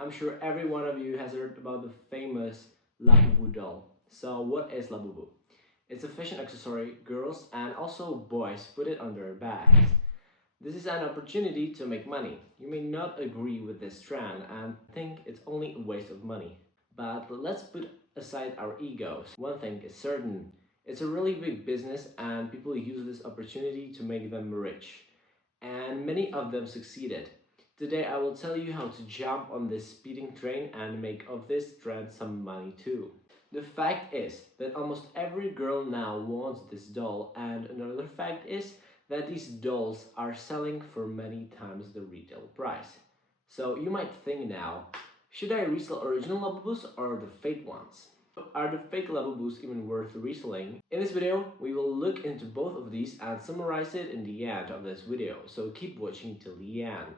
I'm sure every one of you has heard about the famous Labubu doll. So what is Labubu? It's a fashion accessory girls and also boys put it on their bags. This is an opportunity to make money. You may not agree with this trend and think it's only a waste of money. But let's put aside our egos. One thing is certain. It's a really big business and people use this opportunity to make them rich. And many of them succeeded. Today I will tell you how to jump on this speeding train and make of this trend some money too. The fact is that almost every girl now wants this doll, and another fact is that these dolls are selling for many times the retail price. So you might think now, should I resell original Labubus or the fake ones? Are the fake Labubus even worth reselling? In this video, we will look into both of these and summarize it in the end of this video, so keep watching till the end.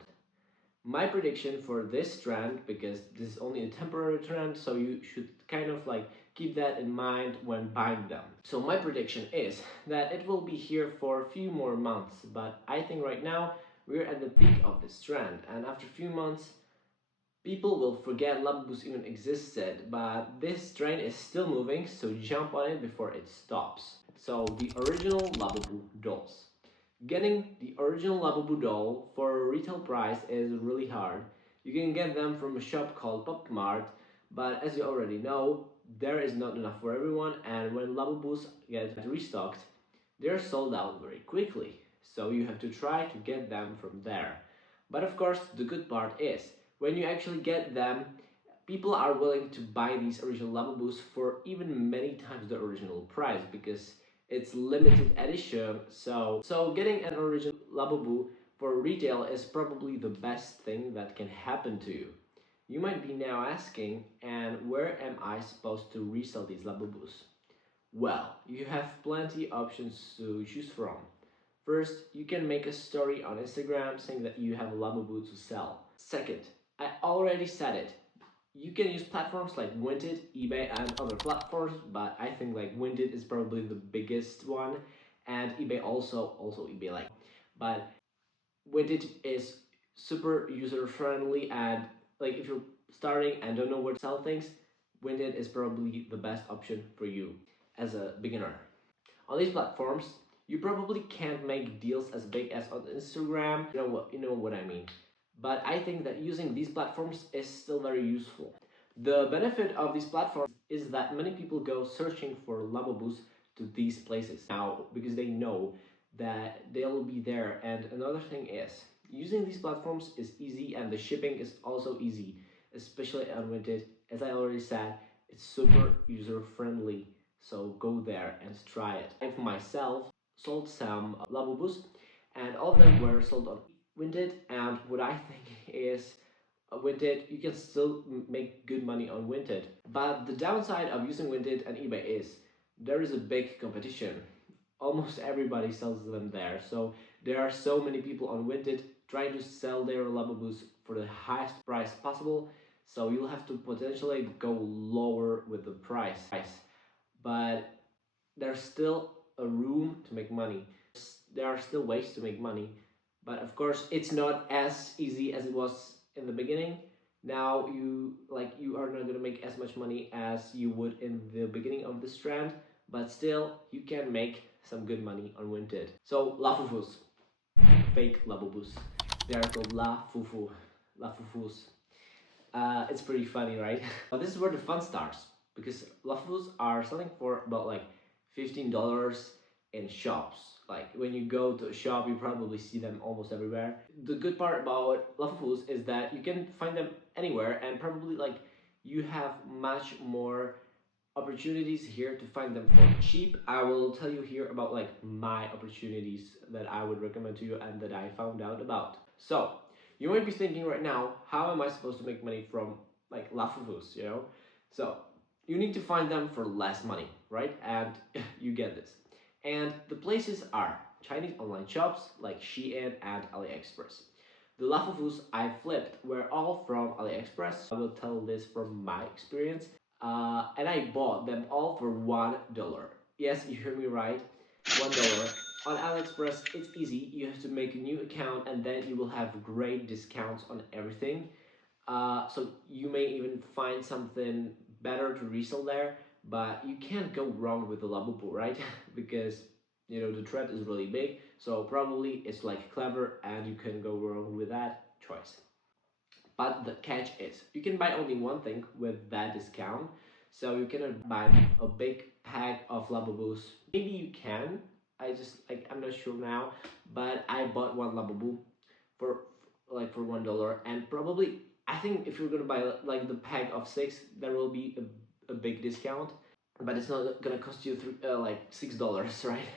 My prediction for this trend, because this is only a temporary trend, so you should kind of like keep that in mind when buying them. So my prediction is that it will be here for a few more months, but I think right now we're at the peak of this trend, and after a few months people will forget Labubus even existed, but this train is still moving, so jump on it before it stops. So the original Labubu dolls. Getting the original Labubu doll for a retail price is really hard. You can get them from a shop called Pop Mart, but as you already know, there is not enough for everyone, and when Labubus get restocked, they're sold out very quickly. So you have to try to get them from there. But of course, the good part is, when you actually get them, people are willing to buy these original Labubus for even many times the original price because it's limited edition. So getting an original Labubu for retail is probably the best thing that can happen to you. You might be now asking, and where am I supposed to resell these Labubus? Well, you have plenty options to choose from. First, you can make a story on Instagram saying that you have a Labubu to sell. Second, I already said it. You can use platforms like Vinted, eBay, and other platforms, but I think like Vinted is probably the biggest one, and eBay also eBay like. But Vinted is super user friendly, and like if you're starting and don't know where to sell things, Vinted is probably the best option for you as a beginner. On these platforms, you probably can't make deals as big as on Instagram. You know what I mean. But I think that using these platforms is still very useful. The benefit of these platforms is that many people go searching for Labubus to these places now because they know that they'll be there. And another thing is, using these platforms is easy and the shipping is also easy, especially on Vinted. As I already said, it's super user friendly. So go there and try it. I myself sold some Labubus and all of them were sold on Vinted, and what I think is Vinted, you can still make good money on Vinted. But the downside of using Vinted and eBay is there is a big competition. Almost everybody sells them there, so there are so many people on Vinted trying to sell their Labubus for the highest price possible, so you'll have to potentially go lower with the price. But there's still a room to make money. There are still ways to make money, but of course it's not as easy as it was in the beginning. Now you are not going to make as much money as you would in the beginning of this trend, but still you can make some good money on Vinted. So Lafufus, fake Labubus, they are called Lafufus. It's pretty funny, right? But this is where the fun starts, because Lafufus are selling for about like $15 in shops. Like when you go to a shop, you probably see them almost everywhere. The good part about Lafufus is that you can find them anywhere, and probably like you have much more opportunities here to find them for cheap. I will tell you here about like my opportunities that I would recommend to you and that I found out about. So you might be thinking right now, how am I supposed to make money from like Lafufus, you know? So you need to find them for less money, right? And you get this. And the places are Chinese online shops like Shein and AliExpress. The Lafufus I flipped were all from AliExpress. I will tell this from my experience. And I bought them all for $1. Yes, you hear me right, $1. On AliExpress, it's easy. You have to make a new account and then you will have great discounts on everything. So you may even find something better to resell there, but you can't go wrong with the Labubu, right? Because the thread is really big, so probably it's like clever and you can go wrong with that choice. But the catch is you can buy only one thing with that discount. So you cannot buy a big pack of Labubus. Maybe you can. I'm not sure now, but I bought one Labubu for for $1, and probably I think if you're gonna buy like the pack of six, there will be a big discount, but it's not gonna cost you like $6, right?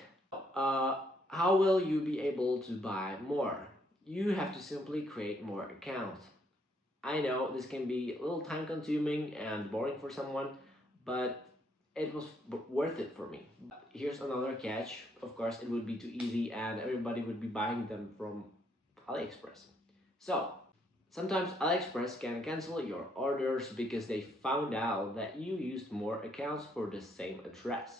Uh, how will you be able to buy more? You have to simply create more accounts. I know this can be a little time consuming and boring for someone, but it was worth it for me. Here's another catch. Of course, it would be too easy and everybody would be buying them from AliExpress. So, sometimes AliExpress can cancel your orders because they found out that you used more accounts for the same address.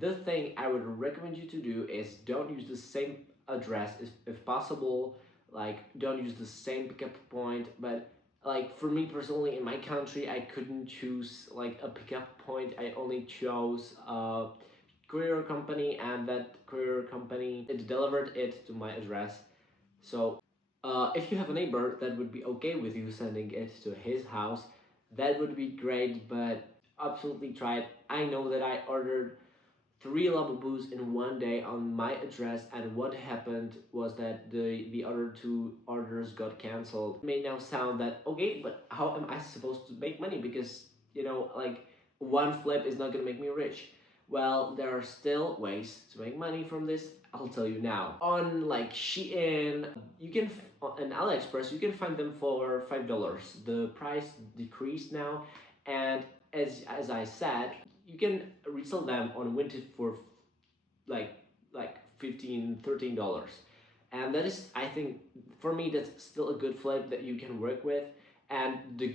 The thing I would recommend you to do is don't use the same address if possible. Like, don't use the same pickup point. But like for me personally, in my country, I couldn't choose like a pickup point. I only chose a courier company, and that courier company it delivered it to my address. So if you have a neighbor that would be okay with you sending it to his house, that would be great. But absolutely try it. I know that I ordered three Labubus in one day on my address, and what happened was that the other two orders got canceled. It may now sound that okay, but how am I supposed to make money? Because like one flip is not gonna make me rich. Well, there are still ways to make money from this. I'll tell you now. On like Shein, you can on AliExpress you can find them for $5. The price decreased now, and as I said, you can resell them on Vinted for like like 15 $13, and that is, I think, for me that's still a good flip that you can work with. And the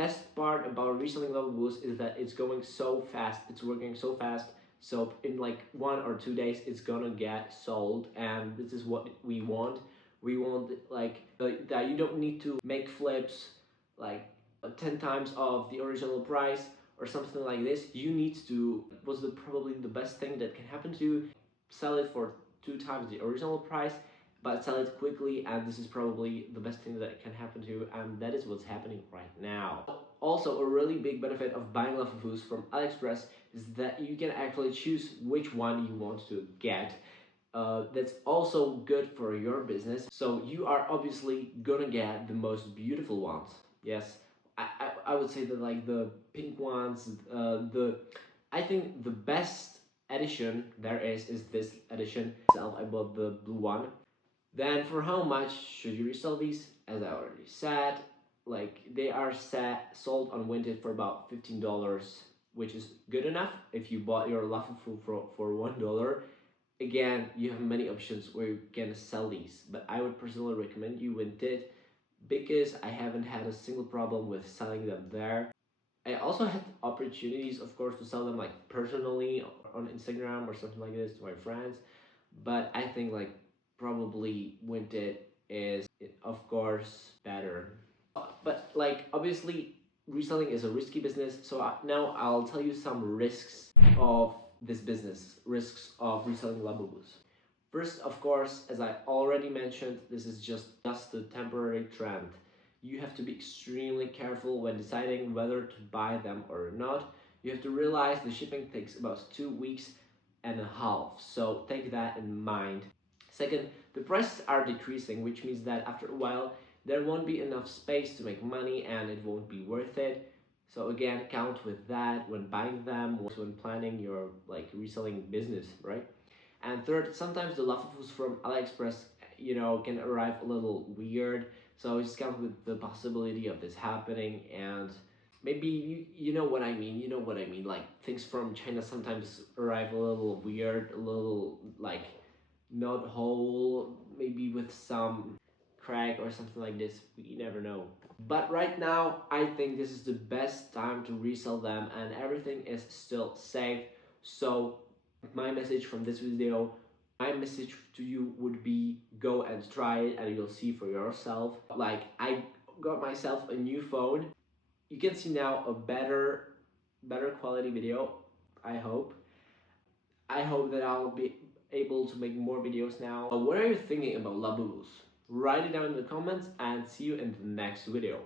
best part about reselling Labubu's is that it's going so fast, it's working so fast. So in like 1 or 2 days it's gonna get sold, and this is what we want. We want like that you don't need to make flips like 10 times of the original price or something like this. You need to, was probably the best thing that can happen to you, sell it for 2 times the original price, but sell it quickly, and this is probably the best thing that can happen to you, and that is what's happening right now. Also, a really big benefit of buying Lafafus from AliExpress is that you can actually choose which one you want to get. That's also good for your business. So you are obviously gonna get the most beautiful ones. Yes, I would say that like the pink ones, I think the best edition there is this edition. Myself, I bought the blue one. Then for how much should you resell these? As I already said, like they are sold on Vinted for about $15, which is good enough if you bought your Lafufu for $1. Again, you have many options where you can sell these, but I would personally recommend you Vinted because I haven't had a single problem with selling them there. I also had opportunities, of course, to sell them like personally on Instagram or something like this to my friends, but I think like probably Vinted is, of course, better. But like obviously reselling is a risky business, so now I'll tell you some risks of this business, risks of reselling Labubus. First, of course, as I already mentioned, this is just a temporary trend. You have to be extremely careful when deciding whether to buy them or not. You have to realize the shipping takes about 2 weeks and a half, so take that in mind. Second, the prices are decreasing, which means that after a while there won't be enough space to make money and it won't be worth it. So again, count with that when buying them, when planning your like reselling business, right? And third, sometimes the Lafafus from AliExpress, can arrive a little weird. So just count with the possibility of this happening, and maybe you know what I mean. You know what I mean. Like things from China sometimes arrive a little weird, a little like not whole, maybe with some crack or something like this. We never know. But right now, I think this is the best time to resell them, and everything is still safe. So my message from this video, my message to you would be go and try it and you'll see for yourself. Like I got myself a new phone. You can see now a better quality video. I hope. I hope that I'll be able to make more videos now. What are you thinking about Labubus? Write it down in the comments and see you in the next video.